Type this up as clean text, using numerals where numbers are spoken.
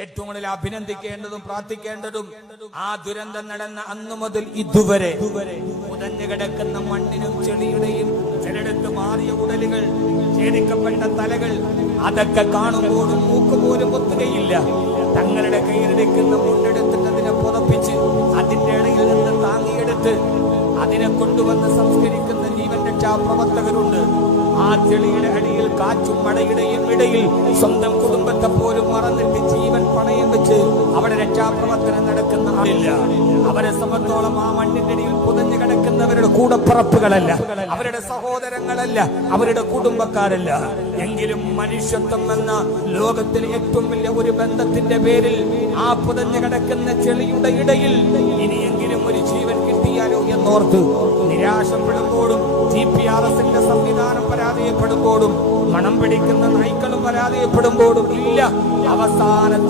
ഏറ്റവും കൂടുതൽ അഭിനന്ദിക്കേണ്ടതും പ്രാർത്ഥിക്കേണ്ടതും ആ ദുരന്തം നടന്ന അന്നു മുതൽ ഇതുവരെ പുതഞ്ഞു കിടക്കുന്ന മണ്ണിനും ചെളിയുടെയും ചിലയിടത്ത് മാറിയ ഉടലുകൾ, ഛേദിക്കപ്പെട്ട തലകൾ, അതൊക്കെ കാണുമ്പോഴും മൂക്ക് പോലും ഒത്തുകയില്ല. തങ്ങളുടെ കയ്യിലെടുക്കുന്ന മുണ്ടെടുത്തിട്ട് അതിനെ പുതപ്പിച്ച് അതിന്റെ ഇടയിൽ നിന്ന് താങ്ങിയെടുത്ത് അതിനെ കൊണ്ടുവന്ന് സംസ്കരിക്കുന്ന ജീവൻ രക്ഷാ പ്രവർത്തകരുണ്ട്. ആ ചെളിയുടെ അടിയിൽ കാറ്റും മഴയുടെയും ഇടയിൽ സ്വന്തം കുടുംബത്തെ പോലും മറന്നിട്ട് ജീവൻ പണയം വെച്ച് അവിടെ രക്ഷാപ്രവർത്തനം നടക്കുന്ന ആളില്ല. അവരെ സംബന്ധിച്ചോളം ആ മണ്ണിന്റെ അടിയിൽ പുതഞ്ഞു കിടക്കുന്നവരുടെ കൂടപ്പറപ്പുകളല്ല, അവരുടെ സഹോദരങ്ങളല്ല, അവരുടെ കുടുംബക്കാരല്ല. എങ്കിലും മനുഷ്യത്വം എന്ന ലോകത്തിലെ ഏറ്റവും വലിയ ഒരു ബന്ധത്തിന്റെ പേരിൽ ആ പുതഞ്ഞു കിടക്കുന്ന ചെളിയുടെ ഇടയിൽ ഇനിയെങ്കിലും ഒരു ജീവൻ കിട്ടിയാലോ എന്നോർത്ത് നിരാശപ്പെടുമ്പോഴും GPRSന്റെ സംവിധാനം പരാജയപ്പെടുമ്പോഴും മണം പിടിക്കുന്ന നായ്ക്കളും പരാജയപ്പെടുമ്പോഴും ഇല്ല, അവസാന